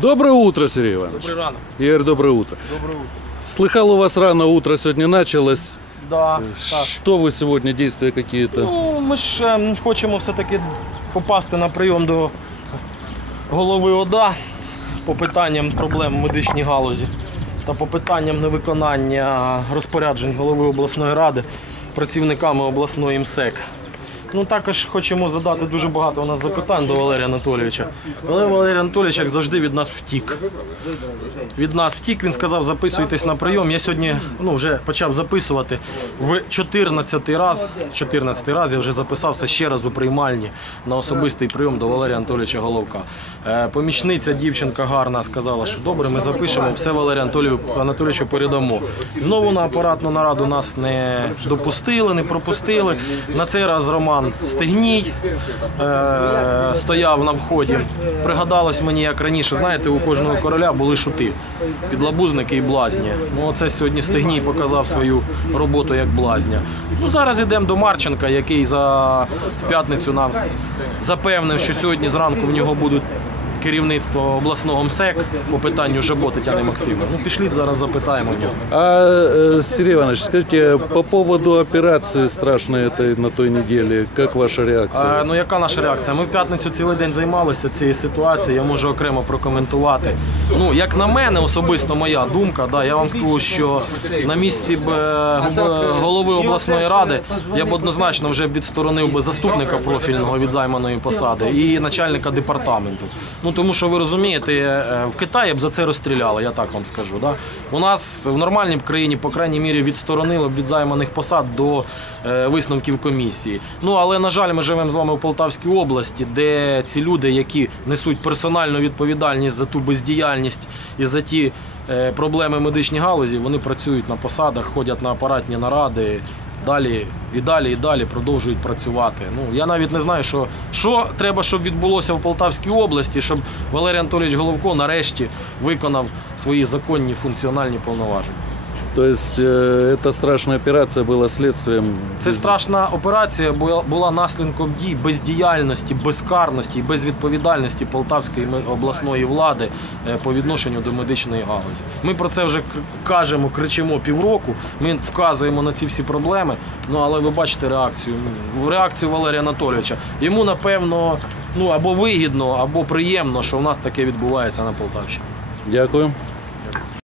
Доброе утро, Сергей Иванович. Добрий ранок. Игорь, доброе утро. Доброе утро. Слыхал, у вас рано утро сегодня началось. Да, так. Что вы сегодня, действия какие-то? Ну, ми ж ем, хочемо все-таки попасти на прийом до голови ОДА по питанням проблем в медичній галузі та по питанням невиконання розпоряджень голови обласної ради працівниками обласної МСЕК. Ну, також хочемо задати дуже багато у нас запитань до Валерія Анатолійовича. Але Валерій Анатолійович, як завжди, від нас втік. Від нас втік, він сказав, записуйтесь на прийом. Я сьогодні ну, вже почав записувати в 14-й раз. В 14 раз я вже записався ще раз у приймальні на особистий прийом до Валерія Анатолійовича Головка. Е, помічниця дівчинка гарна сказала, що добре, ми запишемо, все Валерію Анатолійовичу передамо. Знову на апаратну нараду нас не допустили, не пропустили. На цей раз Роман Стегній е, стояв на вході. Пригадалось мені, як раніше, знаєте, у кожного короля були шути, підлабузники і блазні. Ну, оце сьогодні Стегній показав свою роботу як блазня. Ну, зараз йдемо до Марченка, який за в п'ятницю нам запевнив, що сьогодні зранку в нього будуть. Керівництво обласного МСЕК по питанню Жабо Тетяни Максимовни. Ну, пішліть зараз запитаємо в нього. А, э, Сергей Иванович, скажите, по поводу операции страшной этой на той неделе, как ваша реакция? Е, ну яка наша реакція? Ми в п'ятницю цілий день займалися цією ситуацією. Я можу окремо прокоментувати. Ну, як на мене, особисто моя думка, да, я вам скажу, що на місці б, е, голови обласної ради я б однозначно вже відсторонив би заступника профільного від займаної посади і начальника департаменту. Ну тому що ви розумієте, е, в Китаї б за це розстріляли, я так вам скажу. Да? У нас в нормальній країні, по крайній мірі, відсторонили б від займаних посад до е, висновків комісії. Ну але на жаль, ми живемо з вами в Полтавській області, де ці люди, які несуть персональну відповідальність за ту бездіяльність і за ті е, проблеми медичній галузі, вони працюють на посадах, ходять на апаратні наради. Далі і далі, і далі продовжують працювати. Ну я навіть не знаю, що, що треба, щоб відбулося в Полтавській області, щоб Валерій Анатолійович Головко нарешті виконав свої законні функціональні повноваження. То есть э, эта страшная операция была следствием... Це страшна операція була, була наслідком дій бездіяльності, безкарності і безвідповідальності Полтавської ми- обласної влади е, по відношенню до медичної галузі. Ми про це вже кр- кажемо, кричимо півроку. Ми вказуємо на ці всі проблеми. Ну але ви бачите реакцію. В реакцію Валерія Анатолійовича. Йому напевно ну або вигідно, або приємно, що в нас таке відбувається на Полтавщині. Дякую.